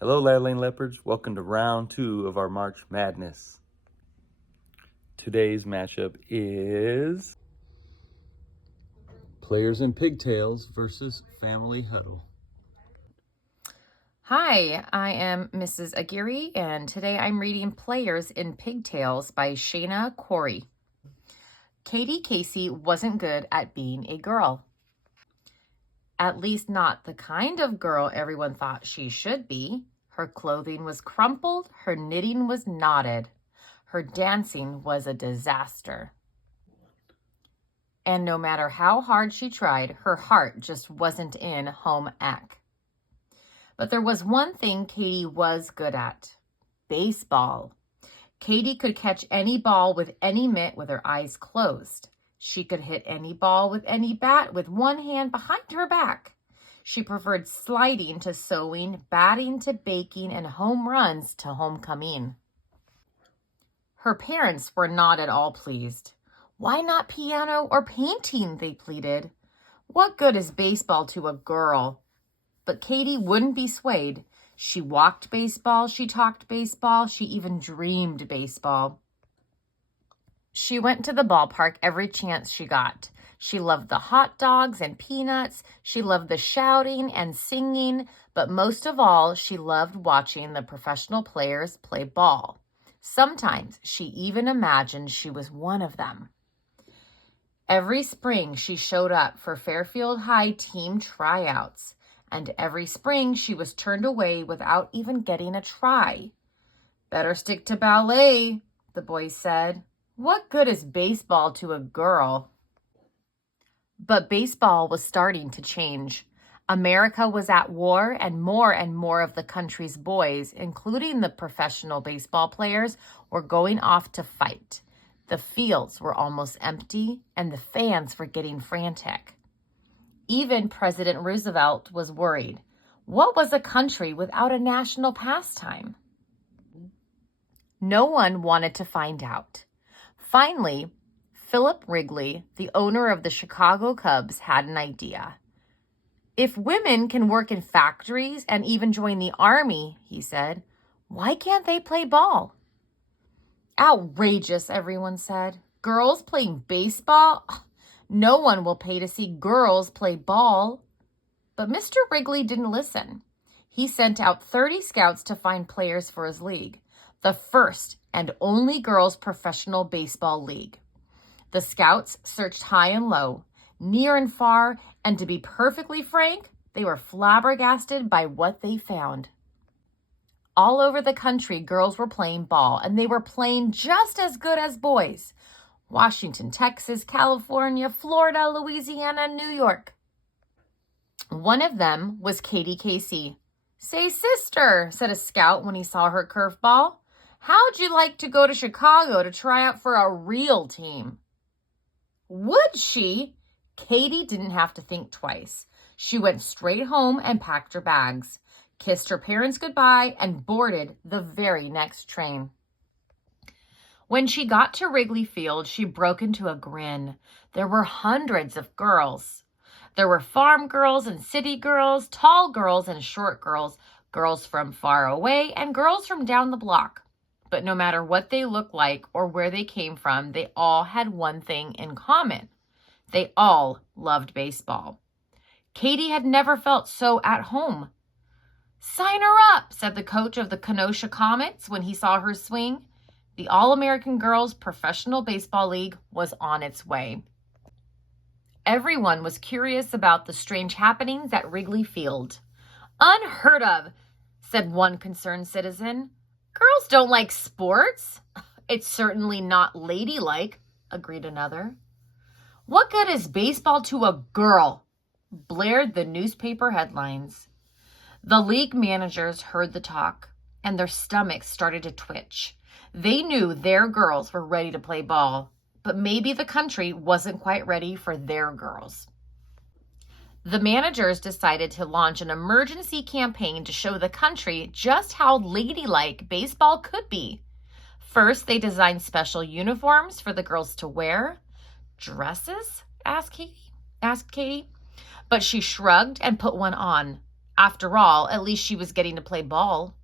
Hello, Lane Leopards. Welcome to round 2 of our March Madness. Today's matchup is Players in Pigtails versus Family Huddle. Hi, I am Mrs. Aguirre, and today I'm reading Players in Pigtails by Shayna Corey. Katie Casey wasn't good at being a girl. At least not the kind of girl everyone thought she should be. Her clothing was crumpled, her knitting was knotted, her dancing was a disaster. And no matter how hard she tried, her heart just wasn't in home ec. But there was one thing Katie was good at: baseball. Katie could catch any ball with any mitt with her eyes closed. She could hit any ball with any bat with one hand behind her back. She preferred sliding to sewing, batting to baking, and home runs to homecoming. Her parents were not at all pleased. Why not piano or painting, they pleaded. What good is baseball to a girl? But Katie wouldn't be swayed. She walked baseball, she talked baseball, she even dreamed baseball. She went to the ballpark every chance she got. She loved the hot dogs and peanuts. She loved the shouting and singing, but most of all, she loved watching the professional players play ball. Sometimes she even imagined she was one of them. Every spring, she showed up for Fairfield High team tryouts, and every spring she was turned away without even getting a try. Better stick to ballet, the boys said. What good is baseball to a girl? But baseball was starting to change. America was at war, and more of the country's boys, including the professional baseball players, were going off to fight. The fields were almost empty, and the fans were getting frantic. Even President Roosevelt was worried. What was a country without a national pastime? No one wanted to find out. Finally, Philip Wrigley, the owner of the Chicago Cubs, had an idea. If women can work in factories and even join the army, he said, why can't they play ball? Outrageous, everyone said. Girls playing baseball? No one will pay to see girls play ball. But Mr. Wrigley didn't listen. He sent out 30 scouts to find players for his league, the first and only girls' professional baseball league. The scouts searched high and low, near and far, and to be perfectly frank, they were flabbergasted by what they found. All over the country, girls were playing ball, and they were playing just as good as boys. Washington, Texas, California, Florida, Louisiana, and New York. One of them was Katie Casey. Say, sister, said a scout when he saw her curveball, how'd you like to go to Chicago to try out for a real team? Would she? Katie didn't have to think twice. She went straight home and packed her bags, kissed her parents goodbye, and boarded the very next train. When she got to Wrigley Field, she broke into a grin. There were hundreds of girls. There were farm girls and city girls, tall girls and short girls, girls from far away and girls from down the block. But no matter what they looked like or where they came from, they all had one thing in common. They all loved baseball. Katie had never felt so at home. Sign her up, said the coach of the Kenosha Comets when he saw her swing. The All-American Girls Professional Baseball League was on its way. Everyone was curious about the strange happenings at Wrigley Field. Unheard of, said one concerned citizen. Girls don't like sports. It's certainly not ladylike, agreed another. What good is baseball to a girl? Blared the newspaper headlines. The league managers heard the talk, and their stomachs started to twitch. They knew their girls were ready to play ball, but maybe the country wasn't quite ready for their girls. The managers decided to launch an emergency campaign to show the country just how ladylike baseball could be. First, they designed special uniforms for the girls to wear. Dresses? Asked Katie. But she shrugged and put one on. After all, at least she was getting to play ball.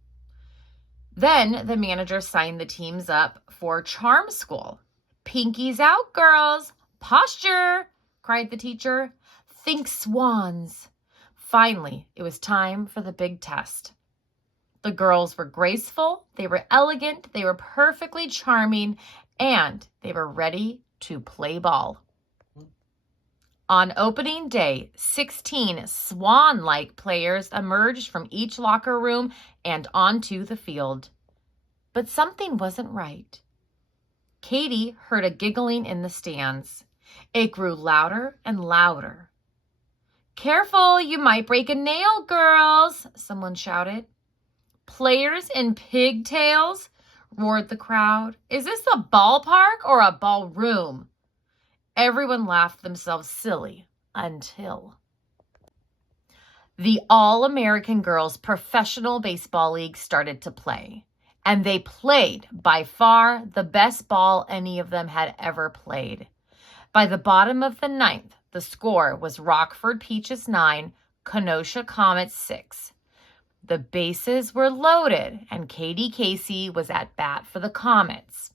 Then the manager signed the teams up for charm school. "Pinkies out, girls. Posture," cried the teacher. "Think swans." Finally, it was time for the big test. The girls were graceful, they were elegant, they were perfectly charming, and they were ready to play ball. On opening day, 16 swan-like players emerged from each locker room and onto the field. But something wasn't right. Katie heard a giggling in the stands. It grew louder and louder. "Careful, you might break a nail, girls," someone shouted. "Players in pigtails?" roared the crowd. "Is this a ballpark or a ballroom?" Everyone laughed themselves silly until the All-American Girls Professional Baseball League started to play. And they played by far the best ball any of them had ever played. By the bottom of the ninth, the score was Rockford Peaches 9, Kenosha Comets 6. The bases were loaded, and Katie Casey was at bat for the Comets.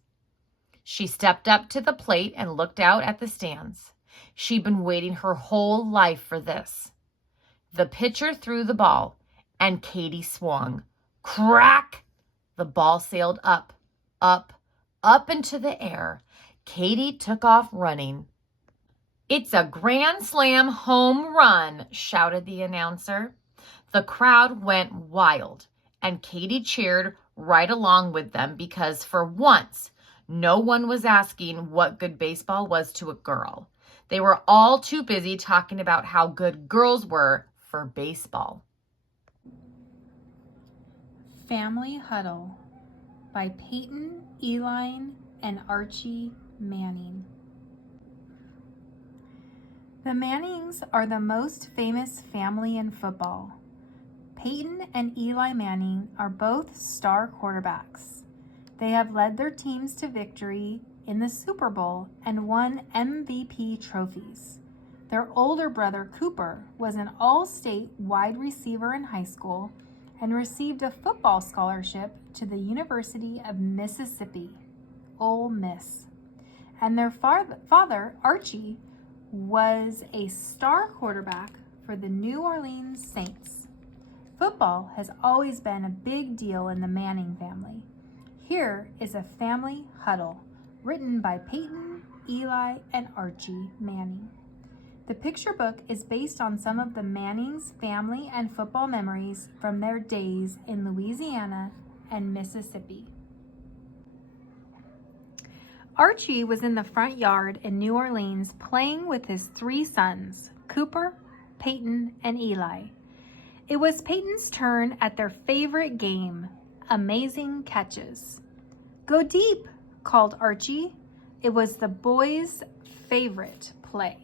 She stepped up to the plate and looked out at the stands. She'd been waiting her whole life for this. The pitcher threw the ball, and Katie swung. Crack! The ball sailed up, up, up into the air. Katie took off running. "It's a grand slam home run," shouted the announcer. The crowd went wild, and Katie cheered right along with them because for once, no one was asking what good baseball was to a girl. They were all too busy talking about how good girls were for baseball. Family Huddle by Peyton, Eli, and Archie Manning. The Mannings are the most famous family in football. Peyton and Eli Manning are both star quarterbacks. They have led their teams to victory in the Super Bowl and won MVP trophies. Their older brother, Cooper, was an all-state wide receiver in high school and received a football scholarship to the University of Mississippi, Ole Miss. And their father, Archie, was a star quarterback for the New Orleans Saints. Football has always been a big deal in the Manning family. Here is a family huddle written by Peyton, Eli, and Archie Manning. The picture book is based on some of the Mannings' family and football memories from their days in Louisiana and Mississippi. Archie was in the front yard in New Orleans playing with his 3 sons, Cooper, Peyton, and Eli. It was Peyton's turn at their favorite game, Amazing Catches. "Go deep," called Archie. It was the boys' favorite play.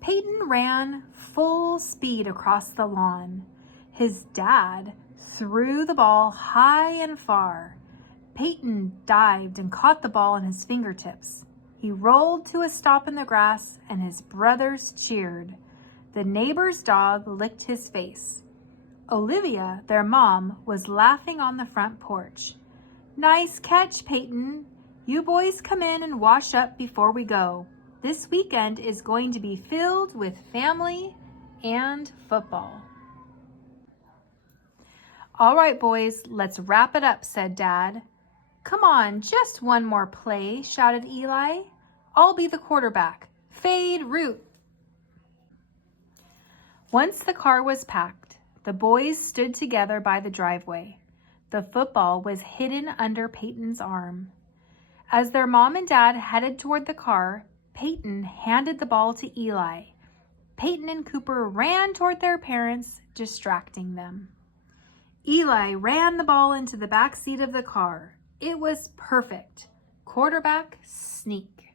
Peyton ran full speed across the lawn. His dad threw the ball high and far. Peyton dived and caught the ball in his fingertips. He rolled to a stop in the grass, and his brothers cheered. The neighbor's dog licked his face. Olivia, their mom, was laughing on the front porch. "Nice catch, Peyton. You boys come in and wash up before we go. This weekend is going to be filled with family and football." "All right, boys, let's wrap it up," said Dad. "Come on, just one more play," shouted Eli. "I'll be the quarterback. Fade route." Once the car was packed, the boys stood together by the driveway. The football was hidden under Peyton's arm. As their mom and dad headed toward the car, Peyton handed the ball to Eli. Peyton and Cooper ran toward their parents, distracting them. Eli ran the ball into the back seat of the car. It was perfect. Quarterback sneak.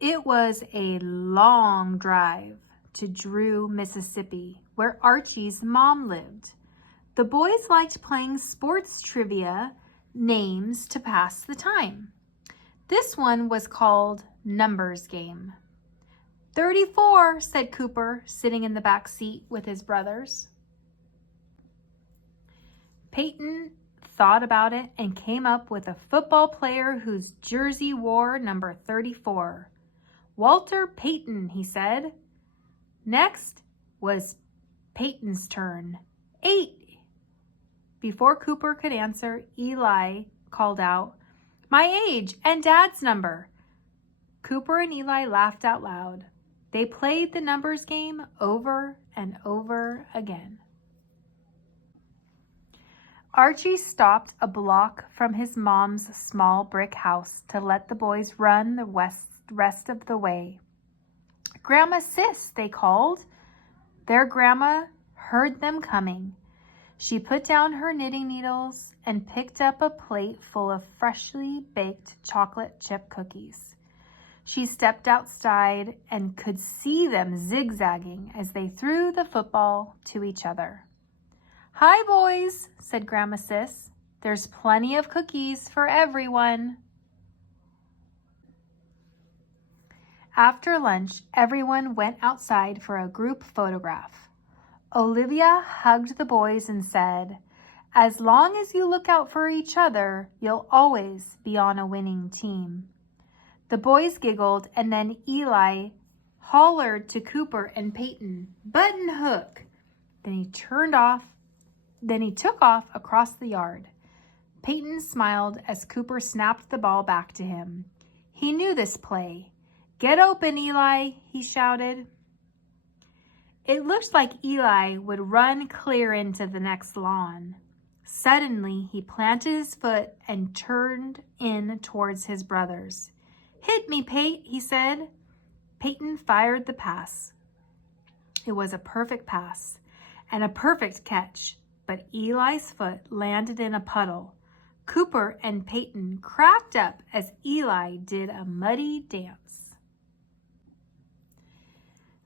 It was a long drive to Drew, Mississippi, where Archie's mom lived. The boys liked playing sports trivia names to pass the time. This one was called numbers game. 34, said Cooper, sitting in the back seat with his brothers. Peyton thought about it and came up with a football player whose jersey wore number 34. Walter Payton, he said. Next was Peyton's turn. 8. Before Cooper could answer, Eli called out, "My age and Dad's number." Cooper and Eli laughed out loud. They played the numbers game over and over again. Archie stopped a block from his mom's small brick house to let the boys run the rest of the way. "Grandma Sis," they called. Their grandma heard them coming. She put down her knitting needles and picked up a plate full of freshly baked chocolate chip cookies. She stepped outside and could see them zigzagging as they threw the football to each other. "Hi, boys," said Grandma Sis. "There's plenty of cookies for everyone." After lunch, everyone went outside for a group photograph. Olivia hugged the boys and said, "As long as you look out for each other, you'll always be on a winning team." The boys giggled, and then Eli hollered to Cooper and Peyton, "Button hook." Then he took off across the yard. Peyton smiled as Cooper snapped the ball back to him. He knew this play. "Get open, Eli," he shouted. It looked like Eli would run clear into the next lawn. Suddenly, he planted his foot and turned in towards his brothers. "Hit me, Pate," he said. Peyton fired the pass. It was a perfect pass and a perfect catch, but Eli's foot landed in a puddle. Cooper and Peyton cracked up as Eli did a muddy dance.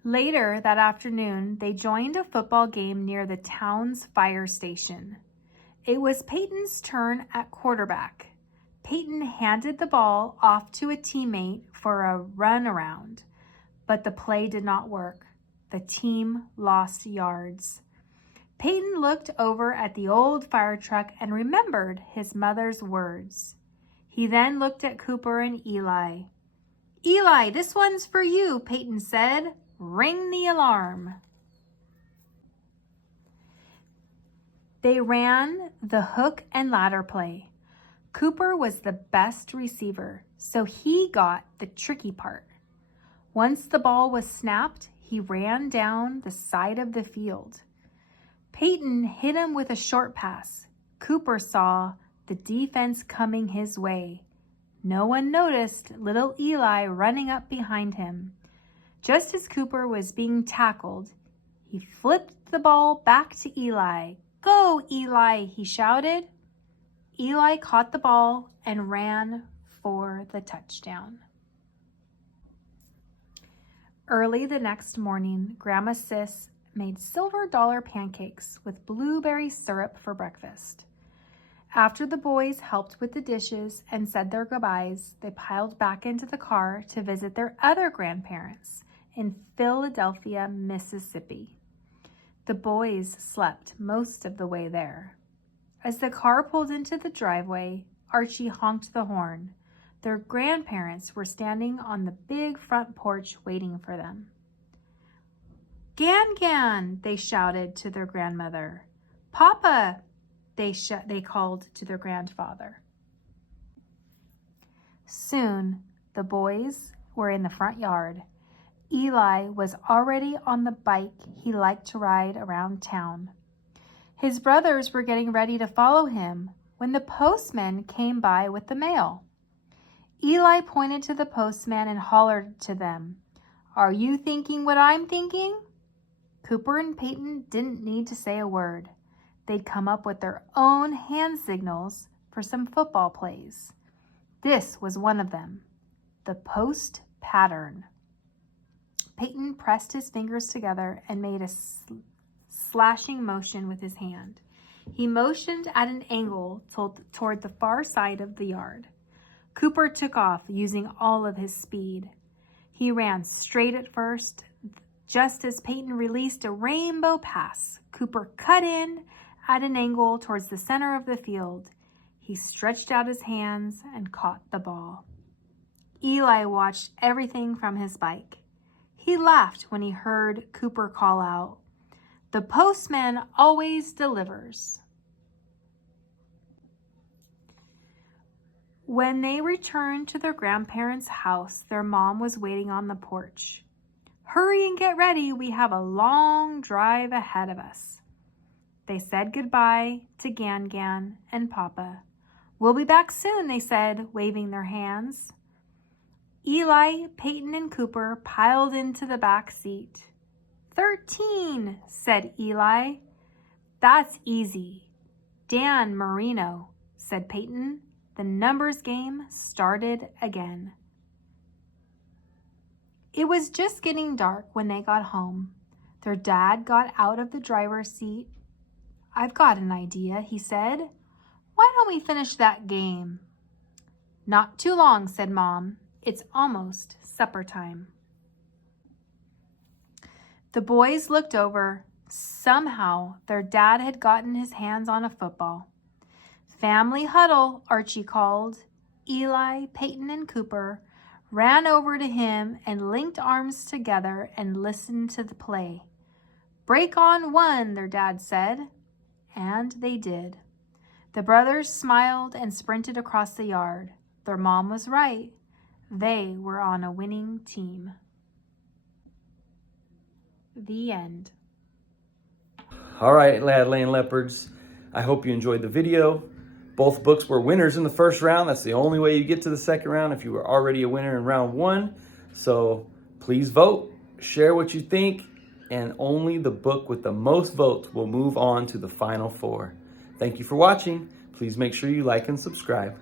Later that afternoon, they joined a football game near the town's fire station. It was Peyton's turn at quarterback. Peyton handed the ball off to a teammate for a runaround, but the play did not work. The team lost yards. Peyton looked over at the old fire truck and remembered his mother's words. He then looked at Cooper and Eli. "Eli, this one's for you," Peyton said. "Ring the alarm." They ran the hook and ladder play. Cooper was the best receiver, so he got the tricky part. Once the ball was snapped, he ran down the side of the field. Peyton hit him with a short pass. Cooper saw the defense coming his way. No one noticed little Eli running up behind him. Just as Cooper was being tackled, he flipped the ball back to Eli. "Go, Eli," he shouted. Eli caught the ball and ran for the touchdown. Early the next morning, Grandma Sis made silver dollar pancakes with blueberry syrup for breakfast. After the boys helped with the dishes and said their goodbyes, they piled back into the car to visit their other grandparents in Philadelphia, Mississippi. The boys slept most of the way there. As the car pulled into the driveway, Archie honked the horn. Their grandparents were standing on the big front porch waiting for them. "Gan, Gan," they shouted to their grandmother. "Papa," they called to their grandfather. Soon, the boys were in the front yard. Eli was already on the bike he liked to ride around town. His brothers were getting ready to follow him when the postman came by with the mail. Eli pointed to the postman and hollered to them, "Are you thinking what I'm thinking?" Cooper and Peyton didn't need to say a word. They'd come up with their own hand signals for some football plays. This was one of them, the post pattern. Peyton pressed his fingers together and made a slashing motion with his hand. He motioned at an angle toward the far side of the yard. Cooper took off using all of his speed. He ran straight at first. Just as Peyton released a rainbow pass, Cooper cut in at an angle towards the center of the field. He stretched out his hands and caught the ball. Eli watched everything from his bike. He laughed when he heard Cooper call out, "The postman always delivers." When they returned to their grandparents' house, their mom was waiting on the porch. "Hurry and get ready. We have a long drive ahead of us." They said goodbye to Gan and Papa. "We'll be back soon," they said, waving their hands. Eli, Peyton, and Cooper piled into the back seat. 13, said Eli. "That's easy." "Dan Marino," said Peyton. The numbers game started again. It was just getting dark when they got home. Their dad got out of the driver's seat. "I've got an idea," he said. "Why don't we finish that game?" "Not too long," said Mom. "It's almost supper time." The boys looked over. Somehow, their dad had gotten his hands on a football. "Family huddle," Archie called. Eli, Peyton, and Cooper ran over to him and linked arms together and listened to the play. "Break on one," their dad said. And they did. The brothers smiled and sprinted across the yard. Their mom was right. They were on a winning team. The end. All right, Lad Lane Leopards. I hope you enjoyed the video. Both books were winners in the first round. That's the only way you get to the second round if you were already a winner in round one. So please vote, share what you think, and only the book with the most votes will move on to the final four. Thank you for watching. Please make sure you like and subscribe.